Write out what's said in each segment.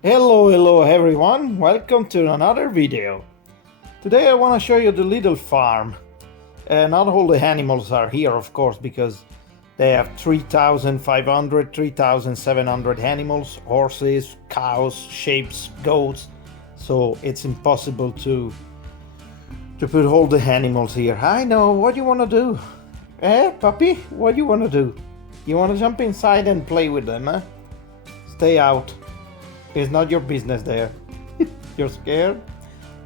Hello everyone, welcome to another video. Today I want to show you the little farm. Not all the animals are here, of course, because they have 3,500, 3,700 animals, horses, cows, sheep, goats, so it's impossible to put all the animals here. I know, what do you want to do? Puppy, what do you want to do? You want to jump inside and play with them, huh? Stay out. It's not your business there. You're scared?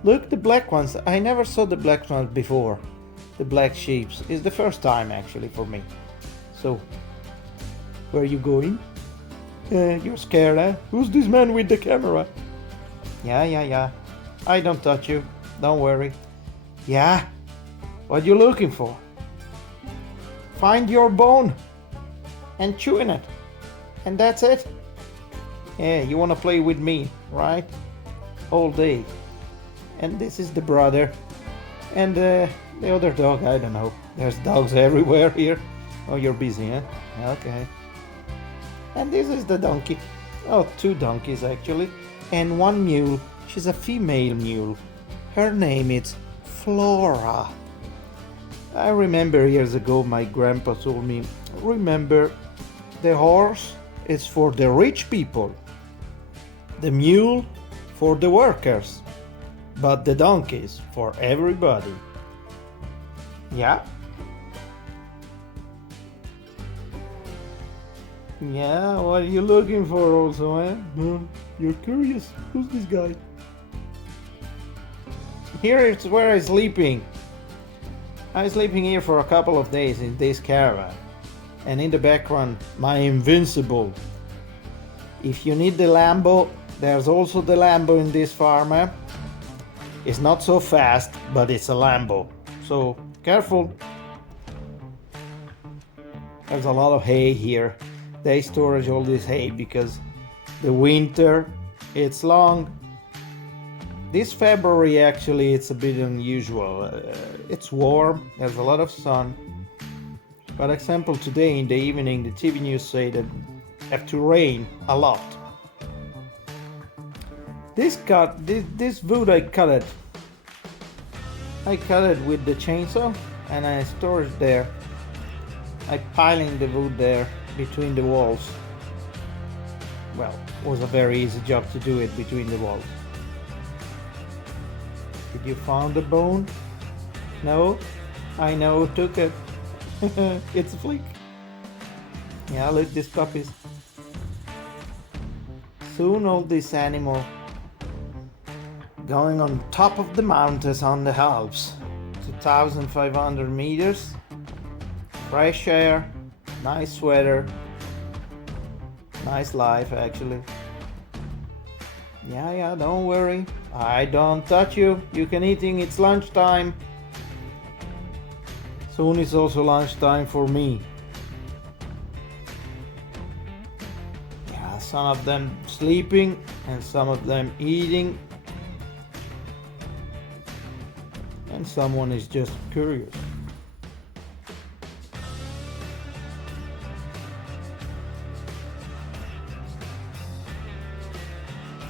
Look, the black ones. I never saw the black ones before. The black sheeps. It's the first time actually for me. So, where are you going? You're scared, eh? Who's this man with the camera? Yeah. I don't touch you. Don't worry. Yeah? What you looking for? Find your bone and chewing it. And that's it. Yeah, you want to play with me, right? All day. And this is the brother. And the other dog, I don't know. There's dogs everywhere here. Oh, you're busy, huh? Okay. And this is the donkey. Oh, two donkeys actually. And one mule. She's a female mule. Her name is Flora. I remember years ago my grandpa told me, remember, the horse is for the rich people. The mule for the workers, but the donkeys for everybody. Yeah? Yeah, what are you looking for also, eh? You're curious. Who's this guy? Here is where I'm sleeping. I'm sleeping here for a couple of days in this caravan. And in the background, my Invincible. If you need the Lambo, there's also the Lambo in this farm. It's not so fast, but it's a Lambo. So careful. There's a lot of hay here. They storage all this hay because the winter, it's long. This February actually it's a bit unusual. It's warm, there's a lot of sun. For example, today in the evening, the TV news say that have to rain a lot. This wood I cut it. I cut it with the chainsaw and I store it there. I piling the wood there between the walls. Well, it was a very easy job to do it between the walls. Did you found the bone? No? I know who took it. It's a flick. Yeah, look, these puppies. Soon all these animals going on top of the mountains on the Alps. 2,500 meters. Fresh air, nice weather, nice life actually. Yeah, don't worry. I don't touch you. You can eating, it's lunchtime. Soon it's also lunchtime for me. Yeah, some of them sleeping and some of them eating. And someone is just curious.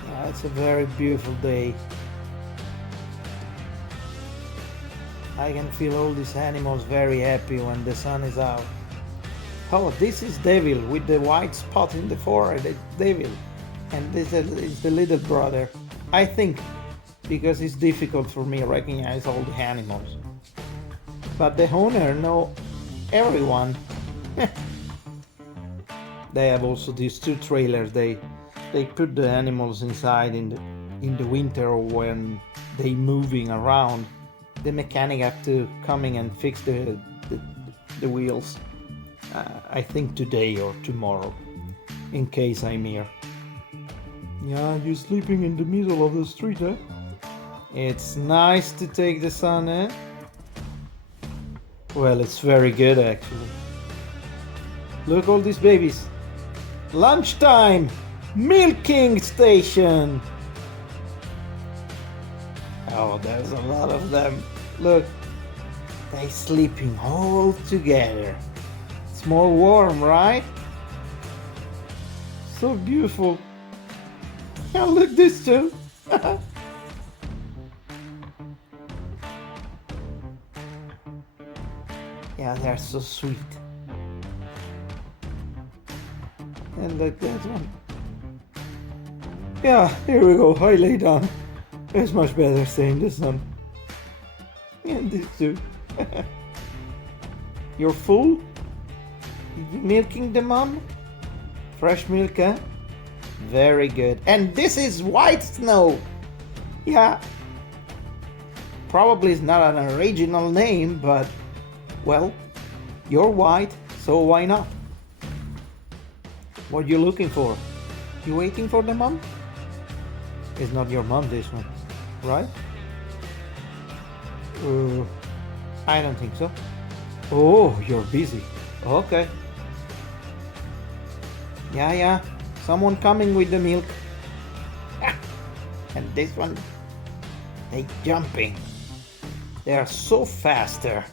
Yeah, it's a very beautiful day. I can feel all these animals very happy when the sun is out. Oh, this is Devil with the white spot in the forehead. It's Devil. And this is the little brother. I think because it's difficult for me to recognize all the animals. But the owner know everyone. They have also these two trailers. They put the animals inside in the winter when they moving around. The mechanic have to coming and fix the wheels. I think today or tomorrow, in case I'm here. Yeah, you're sleeping in the middle of the street, eh? It's nice to take the sun, eh? Well, it's very good actually. Look, all these babies. Lunchtime! Milking station! Oh, there's a lot of them. Look, they sleeping all together. It's more warm, right? So beautiful. Yeah, look this too. Yeah, they're so sweet. And like that one. Yeah, here we go. I lay down. It's much better staying in the sun. And this too. You're full? Milking the mom? Fresh milk, huh? Very good. And this is white snow. Yeah. Probably is not an original name, but well, you're white, so why not? What you looking for? You waiting for the mom? It's not your mom, this one, right? I don't think so. Oh, you're busy. Okay. Yeah. Someone coming with the milk. And this one, they jumping. They are so faster.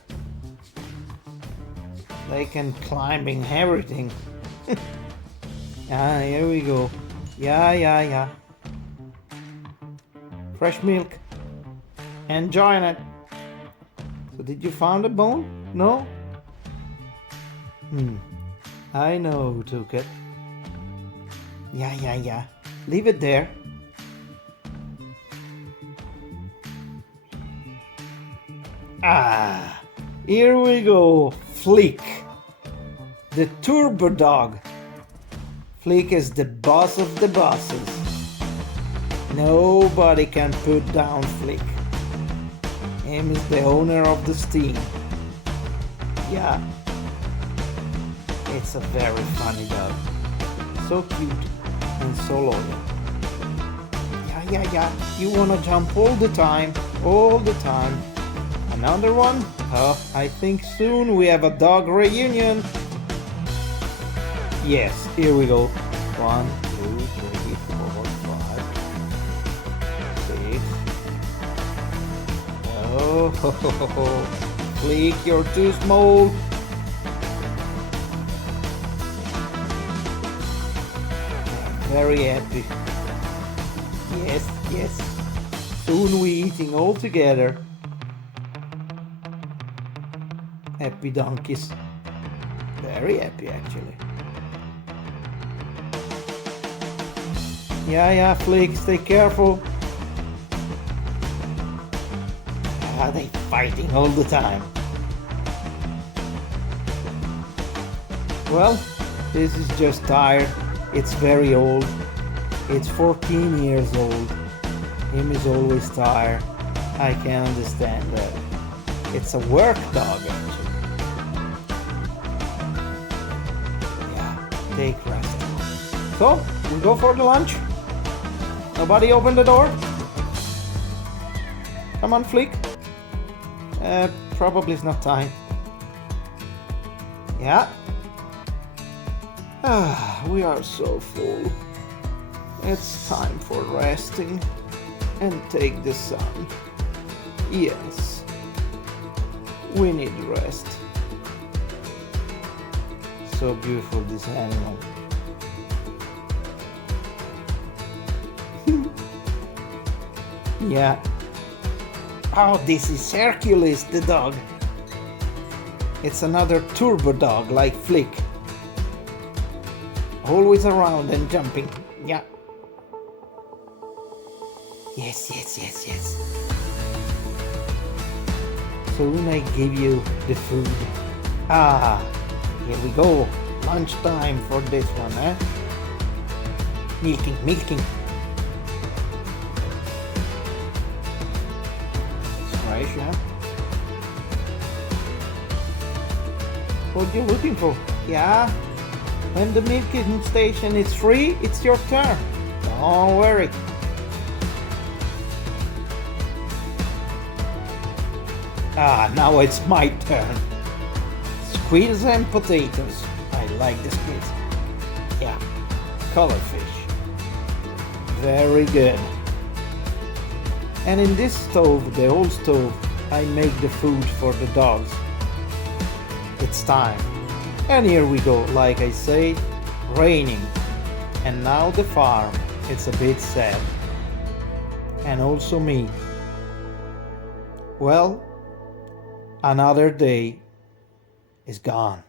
They can climbing everything. Ah, here we go. Yeah. Fresh milk. Enjoying it. So did you find a bone? No? I know who took it. Yeah. Leave it there. Ah, here we go. Flick, the turbo dog. Flick is the boss of the bosses. Nobody can put down Flick. Him is the owner of the steam. Yeah. It's a very funny dog. So cute and so loyal. Yeah. You wanna jump all the time. Another one? Oh, I think soon we have a dog reunion. Yes, here we go. 1, 2, 3, 4, 5, 6. Oh, Flick, you're too small. Very happy. Yes. Soon we eating all together. Happy donkeys. Very happy actually. Yeah, Flick, stay careful. They fighting all the time. Well, this is just tired. It's very old. It's 14 years old. Him is always tired. I can understand that. It's a work dog actually. Yeah, take rest. So, we go for the lunch? Nobody open the door? Come on, Flick. Probably it's not time. Yeah. We are so full. It's time for resting and take the sun. Yes. We need rest. So beautiful, this animal. Yeah. Oh, this is Hercules, the dog. It's another turbo dog like Flick. Always around and jumping. Yeah. Yes. Soon I give you the food. Here we go. Lunchtime for this one, eh? Milking. It's fresh, huh? What you looking for? Yeah? When the milking station is free, it's your turn. Don't worry. Now it's my turn. Squids and potatoes. I like the squids. Yeah, color fish. Very good. And in this stove, the old stove, I make the food for the dogs. It's time. And here we go, like I say, raining. And now the farm. it's a bit sad. And also me. Well, another day is gone.